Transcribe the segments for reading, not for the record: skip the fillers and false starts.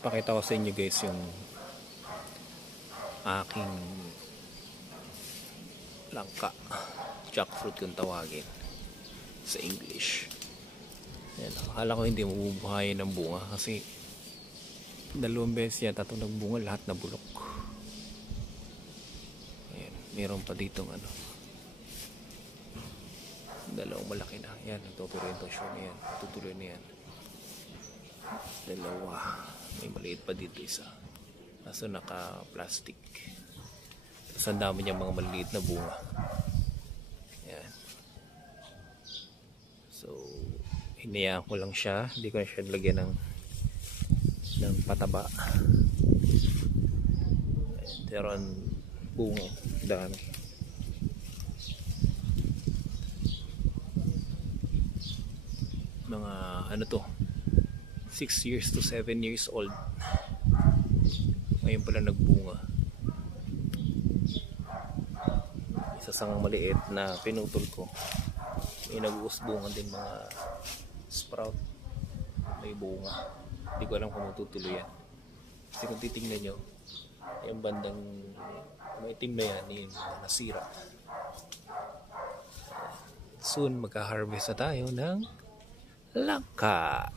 Pakita ko sa inyo guys yung aking langka, jackfruit kung tawagin sa English. Yan, akala ko hindi mabubuhayin ng bunga kasi 2 beses yata itong nagbunga, lahat na bulok. Ayan, meron pa ditong ano, 2 malaki na. Yan, nagtutuloy-tuloy na yan, tutuloy na yan. 2, may maliit pa dito isa, kaso naka plastic. Tapos ang dami niyang mga maliit na bunga. Yan, so hinayaan ko lang siya, hindi ko na siya lagyan ng pataba. Pero ang bunga dami. Mga ano to, 6 years to 7 years old. Ngayon pala nagbunga. Isa sang maliit na pinutol ko, may nag-uusbungan din mga sprout, may bunga. Hindi ko alam kung matutuloy yan kasi kung titingnan nyo yung bandang maitim na yan, yung nasira. Soon magka-harvest na tayo ng langka.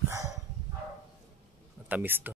Matamis to.